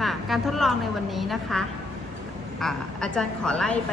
ค่ะการทดลองในวันนี้นะคะอาอาจารย์ขอไล่ไป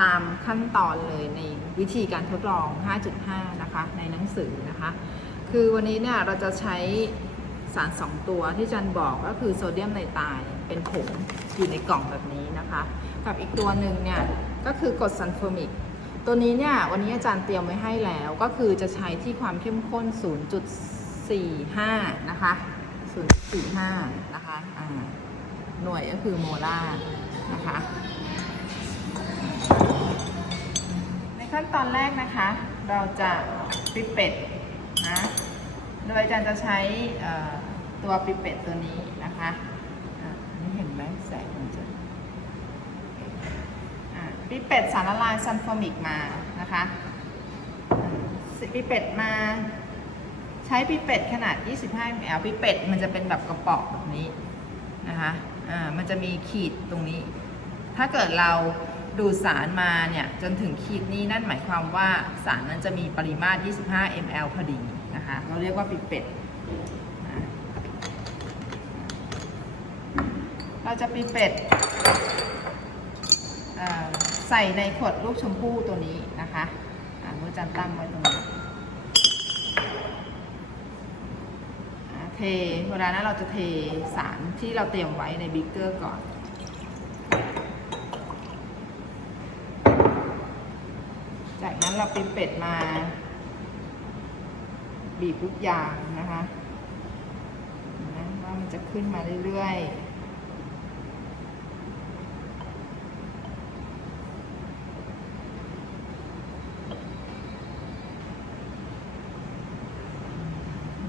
ตามขั้นตอนเลยในวิธีการทดลอง 5.5 นะคะ ในหนังสือนะคะ คือวันนี้เนี่ยเราจะใช้สาร 2 ตัวที่อาจารย์บอกก็คือโซเดียมไนไตร์เป็นผงอยู่ในกล่องแบบนี้นะคะ กับอีกตัวหนึ่งเนี่ยก็คือกรดซัลเฟอร์มิก ตัวนี้เนี่ยวันนี้อาจารย์เตรียมไว้ให้แล้ว ก็คือจะใช้ที่ความเข้มข้น 0.45 นะคะ 0.45 นะคะอ่าหน่วยก็คือโมลาร์นะคะ ในขั้นตอนแรกนะคะ เราจะปิเป็ดนะ โดยอาจารย์จะใช้ตัวปิเป็ดตัวนี้นะคะอันนี่เห็นไหมแสงมันจะปิเป็ดสารละลายซัลฟอร์มิกมานะคะปิเป็ดมา ใช้ปิเป็ดขนาด 25 ml ปิเป็ดมันจะเป็นแบบกระป๋องแบบนี้นะคะอ่ามันจะมีขีดตรงนี้ ถ้าเกิดเราดูดสารมาเนี่ยจนถึงขีดนี้นั่นหมายความว่าสารนั้นจะมีปริมาตร 25 ml พอดีนะคะ เราเรียกว่าปิเป็ดเราจะปิเป็ดใส่ในขวดลูกชมพู่ตัวนี้นะคะอ่าเมื่อจันตั้งไว้ตรงนี้อ่า เทเวลานั้นเราจะเทสารที่เราเตรียมไว้ในบิ๊กเกอร์ก่อนจากนั้นเราปิดเป็ดมา บีบทุกอย่างนะคะนไหมว่ามันจะขึ้นมาเรื่อยๆ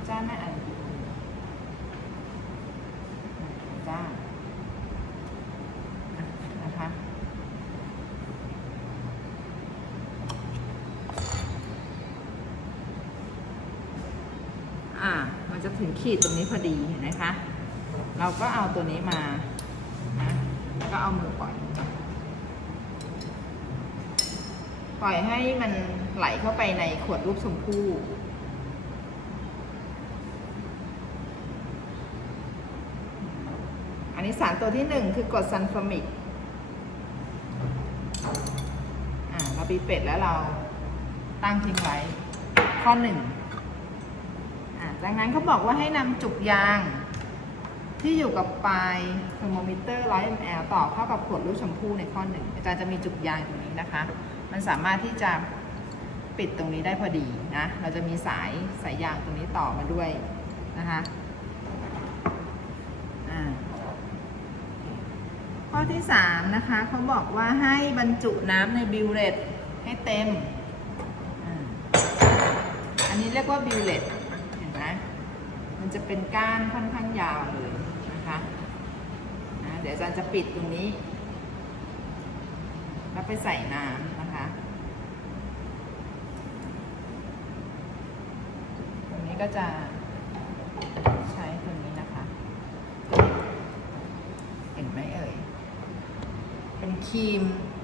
จ้าแม่อ่านดูจ้าอะนะคะ อ่า มันจะ ถึงขีดตรงนี้พอดีเห็นไหมคะ เราก็เอาตัวนี้มานะแล้วก็เอามือปล่อย ปล่อยให้มันไหลเข้าไปในขวดรูปชมพู่อันนี้สารตัวที่หนึ่งคือกรดซัลฟอร์มิก อ่า เราปีเป็ดแล้วเราตั้งทิ้งไว้ ข้อหนึ่ง อ่าจากนั้นเขาบอกว่าให้นำจุกยาง ที่อยู่กับปลายเทอร์โมมิเตอร์ 100 ml ต่อเข้ากับขวดลูกชมพู่ในข้อหนึ่งอาจารย์จะมีจุกยางตรงนี้นะคะ มันสามารถที่จะปิดตรงนี้ได้พอดีนะ เราจะมีสายสายยางตรงนี้ต่อมาด้วยนะคะข้อที่ 3 นะคะ เขาบอกว่าให้บรรจุน้ำในบิวเลตให้เต็มอ,อันนี้เรียกว่าบิวเลต จะเป็นก้านค่อนข้างยาวเลยนะคะนะเดี๋ยวอาจารย์จะปิดตรงนี้ แล้วไปใส่น้ำนะคะ ตรงนี้ก็จะใช้ตรงนี้นะคะ เห็นไหมเอ่ย เป็นครีม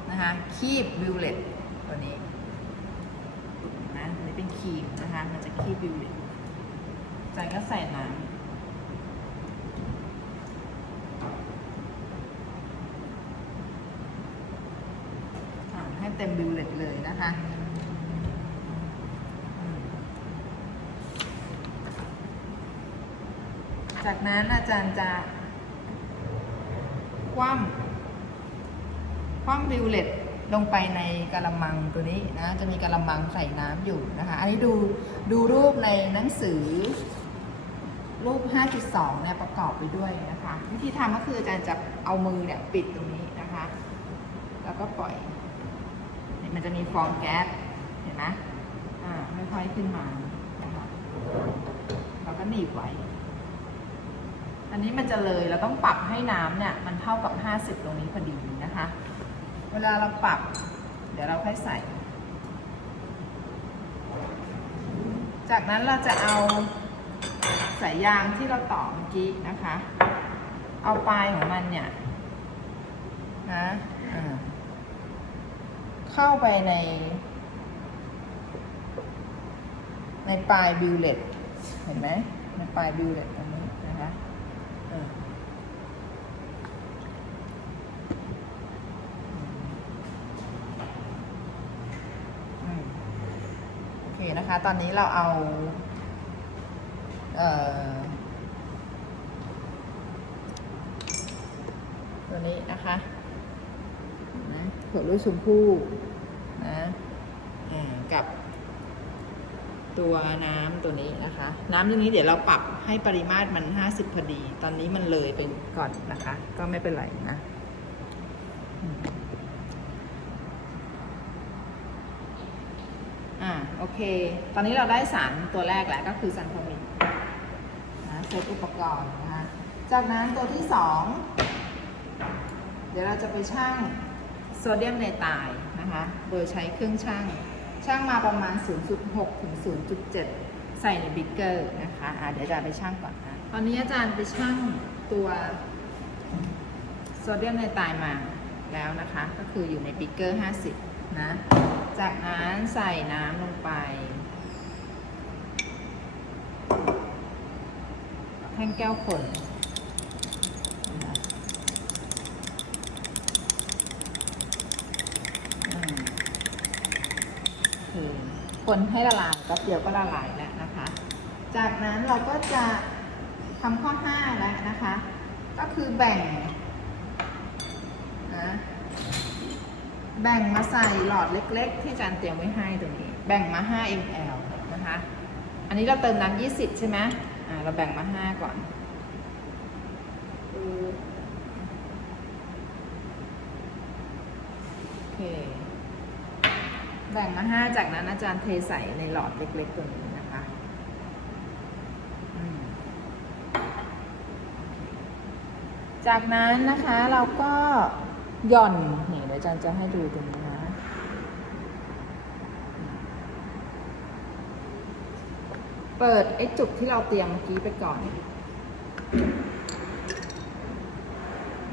นะคะ คีบวิวเลตตัวนี้นะนนี้เป็นครีมนะคะ มันจะคีบวิวเลต จากก็ใส่น้ำให้เต็มวิวเลตเลยนะคะจากนั้นอาจารย์จะคว่ำคว่ำวิวเลตลงไปในกระมังตัวนี้นะ จะมีกระมังใส่น้ำอยู่นะคะ อันนี้ดูดูรูปในหนังสือ รูป 5.2เนี่ยประกอบไปด้วยนะคะ วิธีทำก็คืออาจารย์จะเอามือเนี่ยปิดตรงนี้นะคะ แล้วก็ปล่อยเนี่ยมันจะมีฟองแก๊สเห็นไหมอ่าค่อยๆขึ้นมานะคะแล้วก็หนีบไว้ อันนี้มันจะเลยเราต้องปรับให้น้ำเนี่ยมันเท่ากับ 50 ตรงนี้พอดีนะคะ เวลาเราปรับ เดี๋ยวเราค่อยใส่ จากนั้นเราจะเอา สายยางที่เราต่อเมื่อกี้นะคะ เอาปลายของมันเนี่ยนะเข้าไปใน ในปลายบิวเลตเห็นไหมในปลายบิวเลตตรงนี้นะคะโอเคนะคะ ตอนนี้เราเอา ตัวนี้นะคะนะถั่วลูกชมพู่นะกับตัวน้ำตัวนี้นะคะ น้ำตัวนี้เดี๋ยวเราปรับให้ปริมาตรมัน 50พอดี ตอนนี้มันเลยไปก่อนนะคะ ก็ไม่เป็นไรนะอ่าโอเค ตอนนี้เราได้สารตัวแรกแล้วก็คือซันโทมิน นะเซตอุปกรณ์นะคะจากนั้นตัวที่สองเดี๋ยวเราจะไปชั่งโซเดียมในตายนะคะโดยใช้เครื่องชั่งชั่งมาประมาณ 0.6 ถึง 0.7 ใส่ในบิ๊กเกอร์นะคะะเดี๋ยวอาจารย์ไปชั่งก่อนนะตอนนี้อาจารย์ไปชั่งตัวโซเดียมในตายมาแล้วนะคะ ก็คืออยู่ในบิ๊กเกอร์ 50 นะ จากนั้นใส่น้ำลงไป แท่งแก้วคนคนให้ละลายแป๊บเดียวก็ละลายแล้วนะคะ จากนั้นเราก็จะทำข้อ5แล้วนะคะ ก็คือแบ่งนะแบ่งมาใส่หลอดเล็ก ๆ ที่จารย์เตรียมไว้ให้ตรงนี้ แบ่งมา 5 ml นะคะ อันนี้เราเติมน้ำ20 ใช่ไหม อ่าเราแบ่งมา5ก่อนโอเค แบ่งมาห้าจากนั้นอาจารย์เทใส่ในหลอดเล็กๆตัวนี้นะคะจากนั้นนะคะเราก็หย่อนนี่เดี๋ยวอาจารย์จะให้ดูตรงนี้นะ เปิดไอ้จุกที่เราเตรียมเมื่อกี้ไปก่อน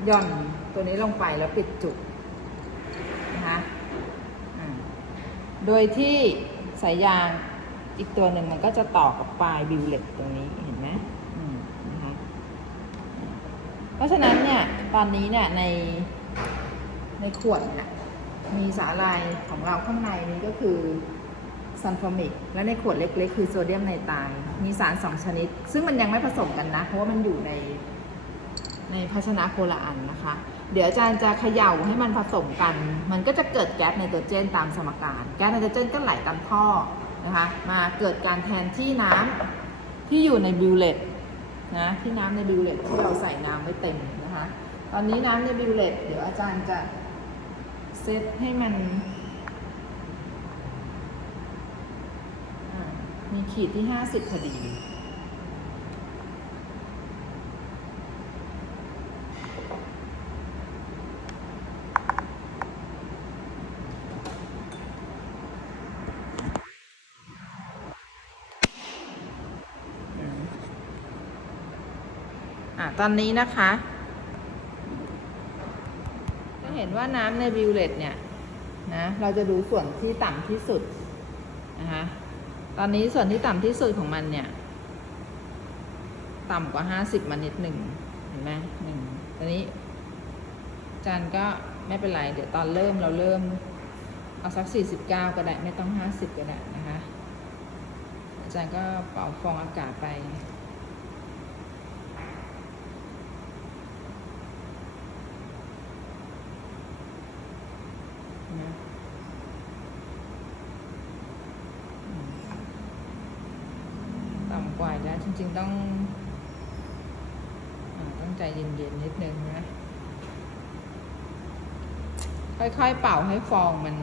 หย่อนตัวนี้ลงไปแล้วปิดจุกนะคะโดยที่สายยางอีกตัวหนึ่งมันก็จะต่อกับปลายบิวเล็ตตรงนี้เห็นไหมอืมนะคะ เพราะฉะนั้นเนี่ยตอนนี้เนี่ยในในขวดเนี่ยมีสาลายของเราข้างในนี้ก็คือ ซันฟอร์มิกและในขวดเล็กๆ คือโซเดียมไนไตรมีสารสองชนิด ซึ่งมันยังไม่ผสมกันนะ เพราะว่ามันอยู่ใน ในภาชนะโคละอันนะคะ เดี๋ยวอาจารย์จะเขย่าให้มันผสมกัน มันก็จะเกิดแก๊สไนโตรเจนตามสมการ แก๊สไนโตรเจนก็ไหลตามท่อนะคะ มาเกิดการแทนที่น้ำที่อยู่ในบิวเลตนะที่น้ำในบิวเลตที่เราใส่น้ำไว้เต็มนะคะ ตอนนี้น้ำในบิวเลตเดี๋ยวอาจารย์จะเซตให้มันอ่า มีขีดที่50พอดีอะตอนนี้นะคะจะเห็นว่าน้ำในวิวเลตเนี่ยนะเราจะดูส่วนที่ต่ำที่สุด ตอนนี้ส่วนที่ต่ำที่สุดของมันเนี่ย ต่ำกว่า50มานิดหนึ่งเห็นไหมหนึ่งตอนนี้จานก็ไม่เป็นไร เดี๋ยวตอนเริ่มเราเริ่ม เอาสัก49ก็ได้ ไม่ต้อง50ก็ได้นะคะอาจารย์ก็เป่าฟองอากาศไป นะอืมต่ำกว่าแล้วจริง ๆ ต้องอาต้อง ใจเย็นๆนิดนึงนะ ค่อยๆเป่าให้ฟองมัน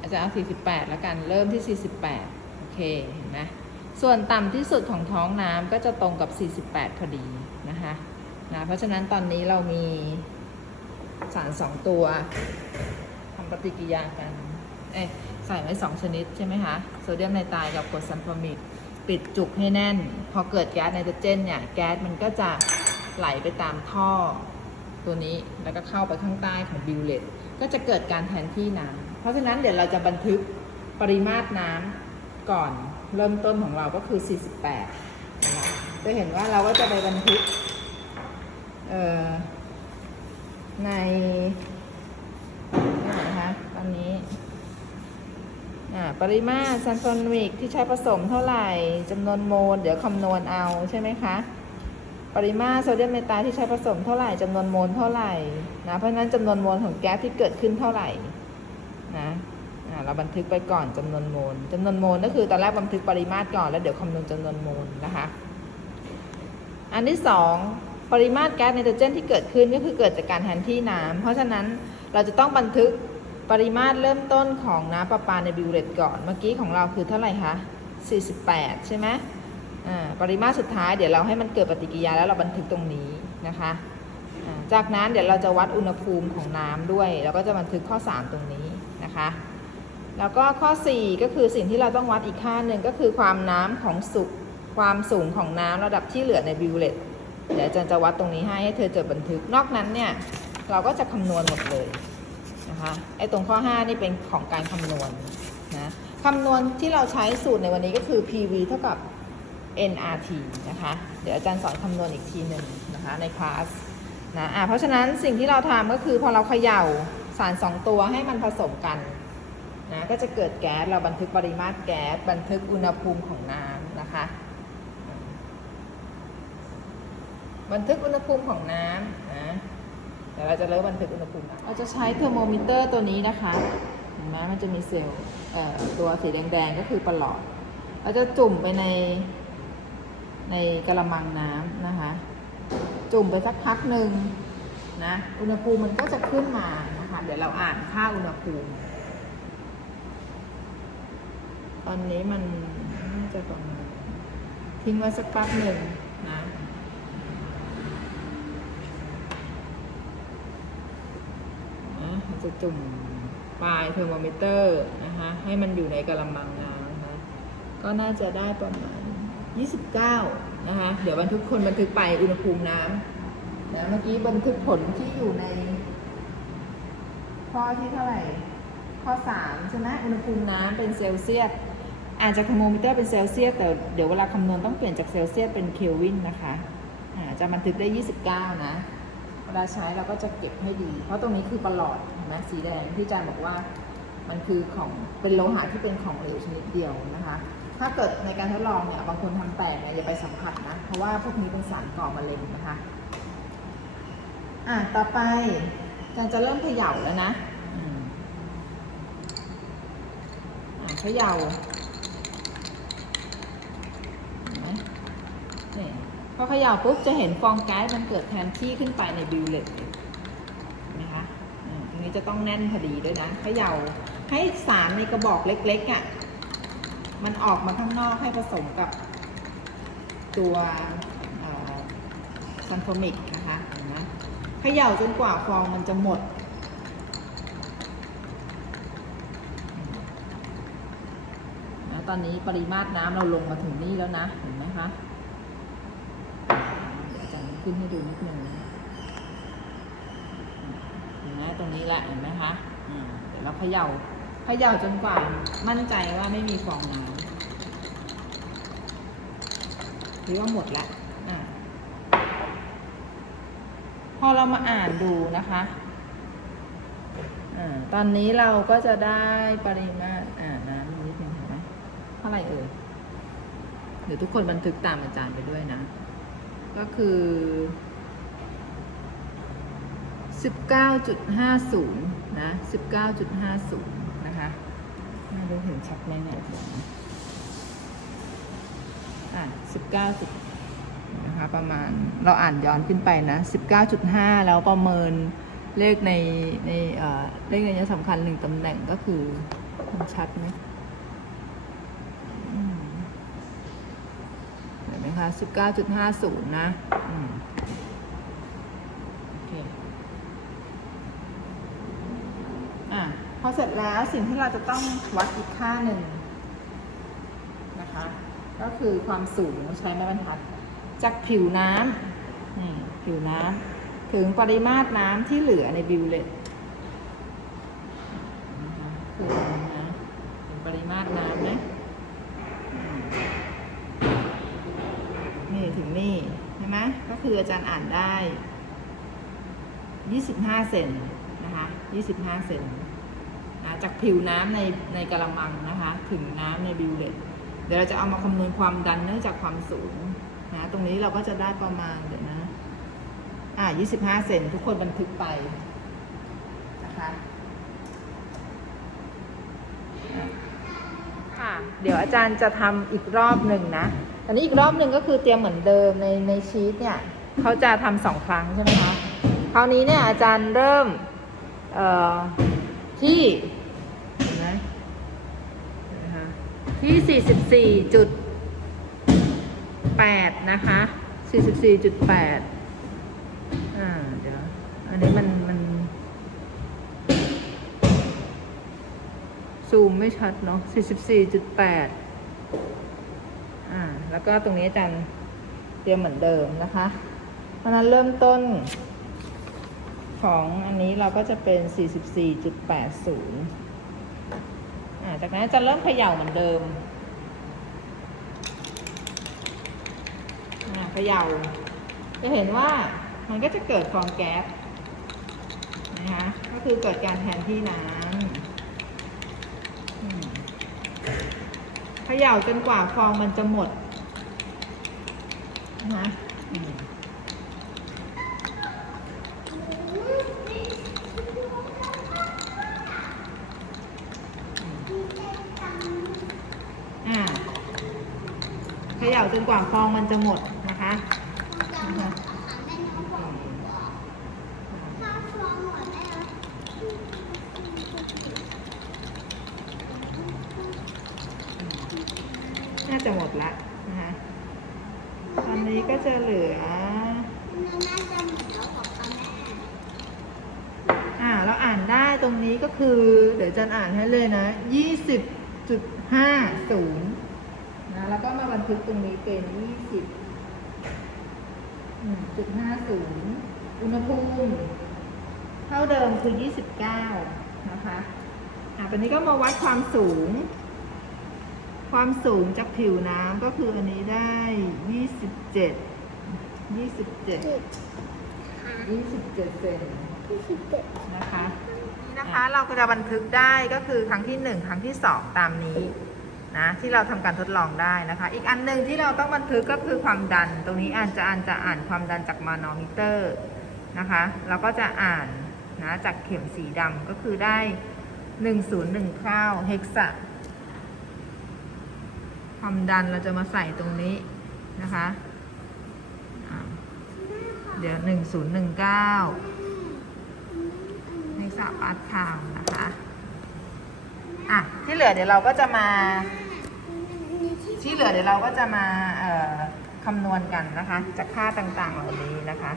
อาจจะเอา 48 แล้วกัน เริ่มที่ 48 โอเค เห็นไหมส่วนต่ำที่สุดของท้องน้ำก็จะตรงกับ 48 พอดีนะคะนะ เพราะฉะนั้นตอนนี้เรามีสารสองตัวำปฏิกิริยากันเอ้ใส่ไว้สองชนิดใช่ไหมคะโซเดียมไนไตรกับกรดซัลฟอร์มิกปิดจุกให้แน่น พอเกิดแก๊สไนโตรเจนเนี่ยแก๊สมันก็จะไหลไปตามท่อตัวนี้แล้วก็เข้าไปข้างใต้ของบิวเลตก็จะเกิดการแทนที่น้ำเพราะฉะนั้นเดี๋ยวเราจะบันทึกปริมาตรน้ำก่อนเริ่มต้นของเราก็คือ 48นะคะจะเห็นว่าเราก็จะไปบันทึกใน อนนี้ปริมาตรซัลฟนิกที่ใช้ผสมเท่าไหร่จำนวนโมล เดี๋ยวคำนวณเอาใช่ไหมคะ ปริมาตรโซเดียมเมตาที่ใช้ผสมเท่าไหร่จำนวนโมลเท่าไหร่นะเพราะนั้นจำนวนโมลของแก๊สที่เกิดขึ้นเท่าไหร่นะเราบันทึกไปก่อนจำนวนโมลจำนวนโมลก็คือตอนแรกบันทึกปริมาตรก่อนแล้วเดี๋ยวคำนวณจำนวนโมลนะคะ อันที่สองปริมาตรแก๊สไนโตรเจนที่เกิดขึ้นก็คือเกิดจากการแทนที่น้ำเพราะฉะนั้นเราจะต้องบันทึก ปริมาตรเริ่มต้นของน้ำประปาในบิวเลตก่อน เมื่อกี้ของเราคือเท่าไหร่คะ 48 ใช่ไหมอ่าปริมาตรสุดท้ายเดี๋ยวเราให้มันเกิดปฏิกิริยาแล้วเราบันทึกตรงนี้นะคะ จากนั้นเดี๋ยวเราจะวัดอุณหภูมิของน้ำด้วย แล้วก็จะบันทึกข้อ 3 ตรงนี้นะคะ แล้วก็ข้อ 4 ก็คือสิ่งที่เราต้องวัดอีกค่าหนึ่งก็คือความน้ำของสุกความสูงของน้ำระดับที่เหลือในบิวเลตเดี๋ยวอาจารย์จะวัดตรงนี้ให้ให้เธอจดบันทึก นอกนั้นเนี่ยเราก็จะคำนวณหมดเลย นะคะไอ้ตรงข้อ 5 นี่เป็นของการคำนวณนะคำนวณที่เราใช้สูตรในวันนี้ก็คือ PV เท่ากับ NRT นะคะ เดี๋ยวอาจารย์สอนคำนวณอีกทีหนึ่งนะคะในคลาสนะอะเพราะฉะนั้นสิ่งที่เราทำก็คือพอเราเขย่าสาร 2 ตัวให้มันผสมกันนะก็จะเกิดแก๊สเราบันทึกปริมาตรแก๊สบันทึกอุณหภูมิของน้ำนะคะ บันทึกอุณหภูมิของน้ำนะ เดี๋ยวเราจะเริ่มบันทึกอุณหภูมิเราจะใช้เทอร์โมมิเตอร์ตัวนี้นะคะเห็นไหมมันจะมีเซลล์ตัวสีแดงๆก็คือประหลอด เราจะจุ่มไปในในกระมังน้ำนะคะ จุ่มไปสักพักหนึ่งนะอุณหภูมิมันก็จะขึ้นมานะคะ เดี๋ยวเราอ่านค่าอุณหภูมิ ตอนนี้มันน่าจะประมาณทิ้งไว้สักแป๊บหนึ่งนะนะเรา จะจุ่มปลายเทอร์โมมิเตอร์นะคะให้มันอยู่ในกระมังน้ำนะก็น่าจะได้ประมาณ 29 นะคะเดี๋ยวบันทึกคนบันทึกไปอุณหภูมิน้ำนะเมื่อกี้บันทึกผลที่อยู่ใน ข้อที่เท่าไหร่ ข้อ 3 ใช่ไหมอุณหภูมิน้ำเป็นเซลเซียสอ่านจากเทอร์โมมิเตอร์เป็นเซลเซียสแต่เดี๋ยวเวลาคำนวณต้องเปลี่ยนจากเซลเซียสเป็นเคลวินนะคะอาจะบันทึกได้ 29 นะ เวลาใช้เราก็จะเก็บให้ดี เพราะตรงนี้คือประหลอดเห็นไหมสีแดงที่อาจารย์บอกว่ามันคือของเป็นโลหะที่เป็นของเหลวชนิดเดียวนะคะ ถ้าเกิดในการทดลองเนี่ยบางคนทำแตกเนี่ยอย่าไปสัมผัสนะ เพราะว่าพวกนี้เป็นสารก่อมะเร็งนะคะ อะต่อไปอาจารย์จะเริ่มเขย่าแล้วนะอืมอะเขย่าเห็นไหมนี่ พอเขย่าปุ๊บจะเห็นฟองแก๊สมันเกิดแทนที่ขึ้นไปในบิวเลตนไหมคะอืมตรงนี้จะต้องแน่นพอดีด้วยนะเขย่าให้สารในกระบอกเล็กๆอะมันออกมาข้างนอกให้ผสมกับตัวซันโฟมิกนะคะเห็นไหมเขย่าจนกว่าฟองมันจะหมดตอนนี้ปริมาตรน้ำเราลงมาถึงนี่แล้วนะเห็นไหมคะเดี๋ยวอาจารย์ ขึ้นให้ดูนิดนึงนะเห็นไหมตรงนี้แหละเห็นไหมคะเดี๋ยวเราเขย่าเขย่าจนกว่ามั่นใจว่าไม่มีฟองน้ำหรือว่าหมดละพอเรามาอ่านดูนะคะอตอนนี้เราก็จะได้ปริมาตรอ่าน้ำนิดนึงเห็นไหมเท่าไหร่เอ่ยเดี๋ยวทุกคนบันทึกตามอาจารย์ไปด้วยนะ ก็คือ 19.50 นะ 19.50 นะคะน่าจะเห็นชัดไหมเนี่ยอะ19นะคะประมาณเราอ่านย้อนขึ้นไปนะ 19.5 แล้วประเมินเลขในในเอ่อเลขในยสำคัญหนึ่งตำแหน่งก็คือมันชัดไหม อืม 19.50นะโอเคอะพอเสร็จแล้วสิ่งที่เราจะต้องวัดอีกค่าหนึ่งนะคะ ก็คือความสูงใช้ไม้บรรทัด จากผิวน้ำนี่ผิวน้ำถึงปริมาตรน้ำที่เหลือในบิวเลตคือตรงนี้นะเป็นปริมาตรน้ำนะ นี่ถึงนี่ ช่ไหมก็ คืออาจารย์อ่านได้ 25 เซนนะคะ25 เซนนะจากผิวน้ำในในกระมังนะคะถึงน้ำในบิวเลตเดี๋ยวเราจะเอามาคำนวณความดันเนื่องจากความสูงนะตรงนี้เราก็จะได้ประมาณเดี๋ยวนะอ่า25 เซนทุกคนบันทึกไปนะคะค่ะเดี๋ยวอาจารย์จะทำอีกรอบหนึ่งนะอันนี้อีกรอบหนึ่งก็คือเตรียมเหมือนเดิมในในชีตเนี่ย เขาจะทำสองครั้งใช่ไหมคะคราวนี้เนี่ยอาจารย์เริ่มที่นไหนะที่สี่สิบสี่จุดแปดนะคะสี่สิบสี่จุดแปดอ่า เดี๋ยว อันนี้มันมัน ซูมไม่ชัดเนาะ 44.8 อ่า แล้วก็ตรงนี้อาจารย์เตรียมเหมือนเดิมนะคะ ราะนั้นเริ่มต้นของอันนี้เราก็จะเป็น 44.80 จากนั้นจะเริ่มเขย่าเหมือนเดิมเขย่า จะเห็นว่ามันก็จะเกิดฟองแก๊สนะคะ ก็คือเกิดการแทนที่น้ำเขย่าจนกว่าฟองมันจะหมดนะคะอืมอ่าเข ย่าจนกว่าฟองมันจะหมดนะคะน่าจะหมดละนะคะตอนนี้ก็จะเหลืออ่าเราอ่านได้ตรงนี้ก็คือ เดี๋ยวจันอ่านให้เลยนะยี่สิบจุดห้าศูนย์ นะแล้วก็มาบันทึกตรงนี้เป็นยี่สิบจุดห้าศูนย์อุณหภูมิเท่าเดิมคือยี่สิบเก้านะคะอ่าตอนนี้ก็มาวัดความสูง ความสูงจากผิวน้ำก็คืออันนี้ได้ยี่สิบเจ็ดยี่สิบเจ็ดยี่สิบเจ็ดเซนนะคะนี่นะคะเราก็จะบันทึกได้ก็คือครั้งที่หนึ่งครั้งที่สองตามนี้ นะที่เราทำการทดลองได้นะคะ อีกอันหนึ่งที่เราต้องบันทึกก็คือความดัน ตรงนี้อาจจะอ่านจะอ่านความดันจากมานอมิเตอร์นะคะเราก็จะอ่านนะจากเข็มสีดำก็คือได้ 101ข้าวเฮกซะความดันเราจะมาใส่ตรงนี้นะคะเดี๋ยว 1019ในสาปาร์ตไทม์นะคะอะที่เหลือเดี๋ยวเราก็จะมา ที่เหลือเดี๋ยวเราก็จะมาคำนวณกันนะคะ จากค่าต่างๆเหล่านี้นะคะ